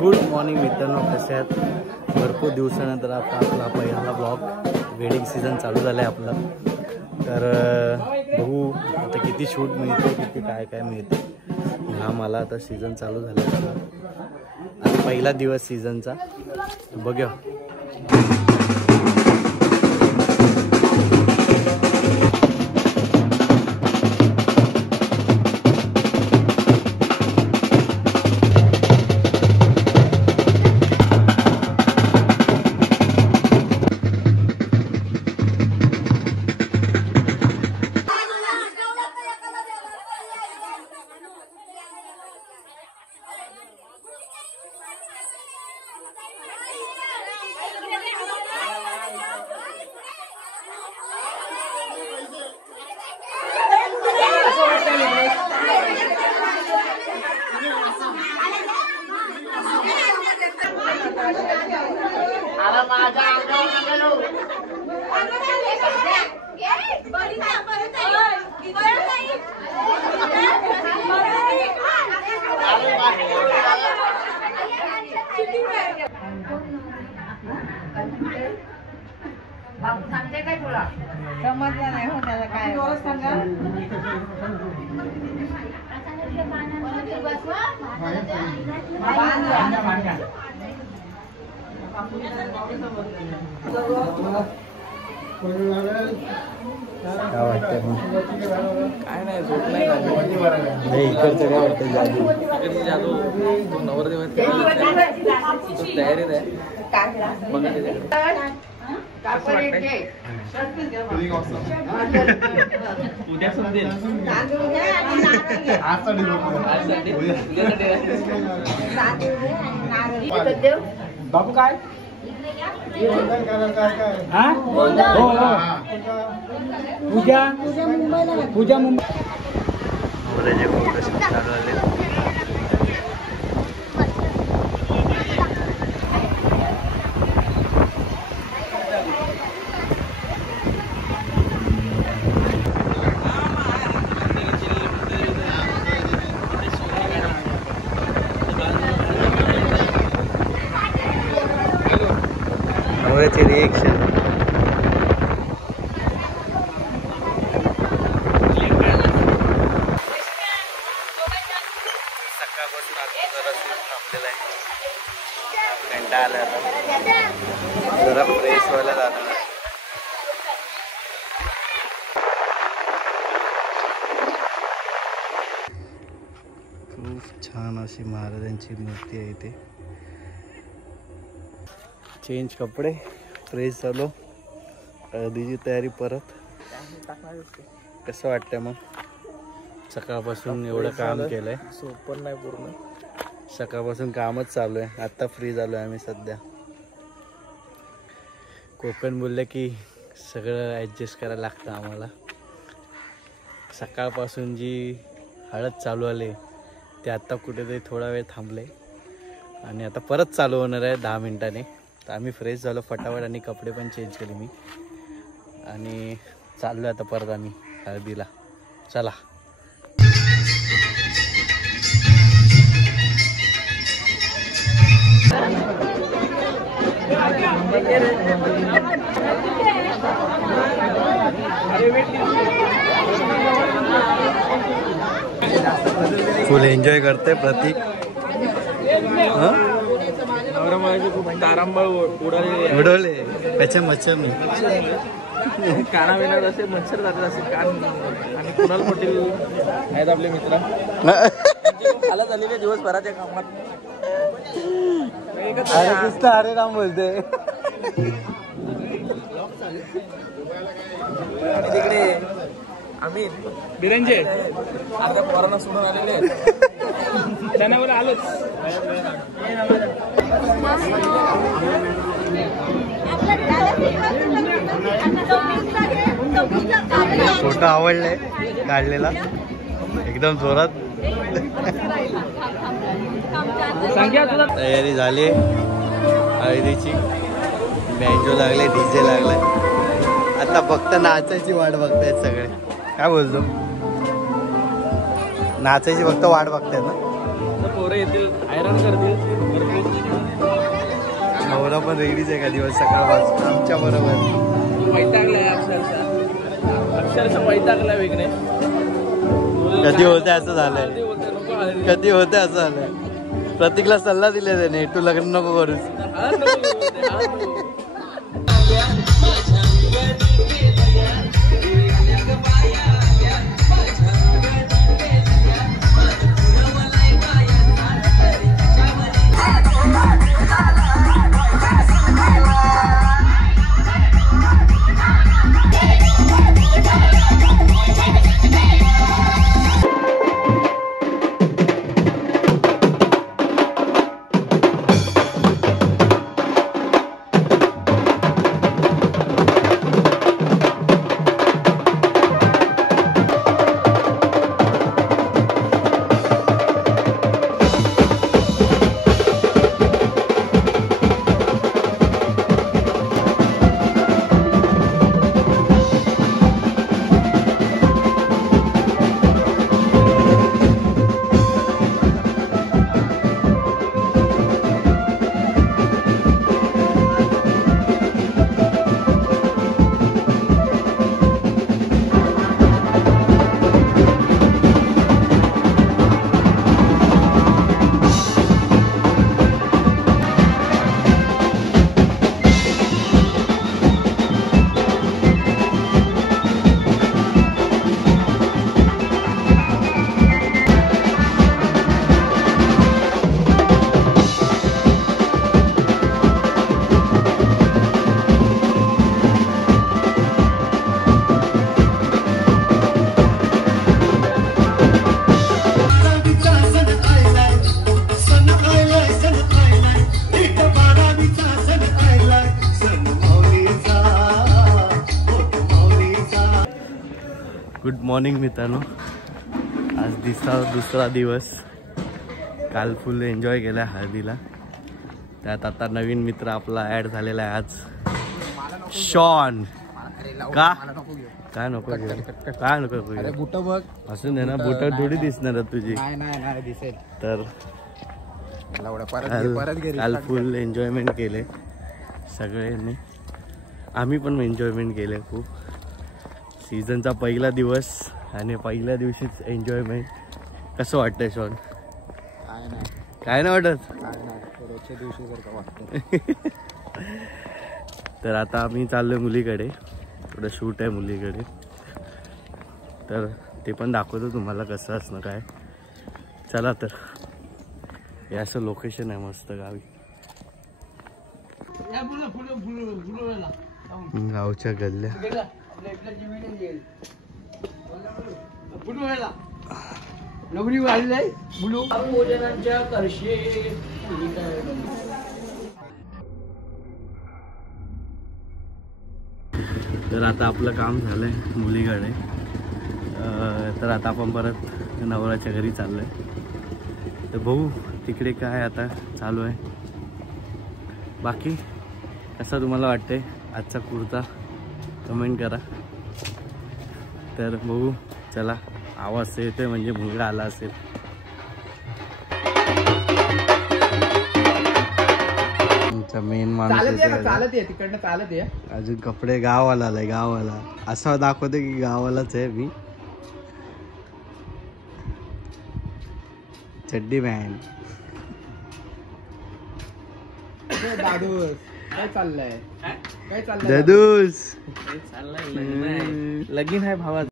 Good morning मित्रांनो, कसे आहात? भरपूर दिवसानंतर आता आपला पहिला ब्लॉग वेडिंग सीझन चालू झालं आहे आपलं. तर बघू आता किती शूट मिळते, किती काय काय मिळते. घाम आला, आता सीझन चालू झालं आहे. आता पहिला दिवस सीझनचा बघूया. सांगते काय तुला समजलं नाही हो त्याला काय सांगा. काय वाटतंय मग? काय नाही, झोप नाही झाली. इकडचं काय वाटतं? जादू इकडची जादू तो नवरदेव तयारीत आहे. बघा त्याच्याकडे उद्या समजेल. बाबू काय पूजा मुंबई चालू आले. नवऱ्याचे रिएक्शन सकाळपासून जरा थांबलेला आहे. घंटा आला आता जरा फ्रेश व्हायला जाणार. खूप छान अशी महाराजांची मूर्ती आहे इथे. चेंज कपडे, फ्रेश झालो, हळदीची तयारी परत. कसं वाटतंय मग? सकाळपासून एवढं काम केलंय, पण नाही पूर्ण. सकाळपासून कामच चालू आहे. आत्ता फ्री झालो आहे आम्ही सध्या. कोकण बोललं की सगळं ॲडजस्ट करायला लागतं आम्हाला. सकाळपासून जी हळद चालू आली ते आत्ता कुठेतरी थोडा वेळ थांबले आणि आता परत चालू होणार आहे 10 मिनिटांनी. तर आम्ही फ्रेश झालो फटाफट आणि कपडे पण चेंज केले मी आणि चाललो आता परत आम्ही हळदीला. चला. फुल एन्जॉय करते प्रतीक. खूप तारांबळ उडवले त्याच्या मच्छर मी काना विना जसे मच्छर जातात असे कान. आणि कुणाल पाटील आहेत आपले मित्र. खाला झालेले दिवसभराच्या कामात. अरे किस्त हरे राम बोलते. आणि तिकडे आम्ही बिरंजे अर्ध्या पोरांना सोडून आलेले आहेत. त्यांना बरं आलोच. फोटो आवडलाय काढलेला एकदम जोरात. तयारी झाली हळदीची. बँजो लागले, डीजे लागलाय. आता फक्त नाचायची वाट बघतायत सगळे. काय बोलतो? नाचायची फक्त वाट बघतायत ना. पोरं येतील, हैराण करतील. पण रेडीच आहे का दिवस सकाळपासून आमच्या बरोबर. वैतागलाय अक्षरशः वैतागलाय वेगळे. कधी होते असं झालंय, नको हळदी. कधी होते असं झालंय. प्रतीकला सल्ला दिले त्याने, तू लग्न नको करूस. हळद नको बोलते, हळद नको. गुड मॉर्निंग मित्रांनो. आज दुसरा दिवस. काल फुल एन्जॉय केला हळदीला. त्यात आता नवीन मित्र आपला ॲड झालेला आहे आज, शॉन. का काय नको घेऊ, काय नको घेऊ. बुट बघ असून दे ना, बुट थोडी दिसणार तुझी. नाही दिसेल. तर काल फुल एन्जॉयमेंट केले सगळ्यांनी. आम्ही पण एन्जॉयमेंट केले खूप. सीझनचा पहिला दिवस आणि पहिल्या दिवशीच एन्जॉयमेंट. कसं वाटतंय शॉन? काय नाही वाटत. रोजच्या दिवशी सारखं वाटतं. तर आता आम्ही चाललोय मुलीकडे, थोडं शूट आहे मुलीकडे. तर ते पण दाखवतो तुम्हाला कसं असणं काय. चला तर, हे असं लोकेशन आहे मस्त गावी, गावच्या गल्ल्या. तर आता आपलं काम झालंय मुलीकडे. तर आता आपण परत नवऱ्याच्या घरी चाललोय. तर भाऊ तिकडे काय आता चालू आहे. बाकी कसं तुम्हाला वाटतंय आजचा कुर्ता कमेंट करा. तर बघू, चला. आवाज येतोय म्हणजे मुलगा आला असेल. मेन माणूस चालत ये तिकडनं, चालत ये. अजून कपडे गावाला आलाय. गावाला असं दाखवते की गावालाच आहे मी. चड्डी मॅन. दादूस काय चाललंय? दादूस चाललंय लगीन आहे भावा.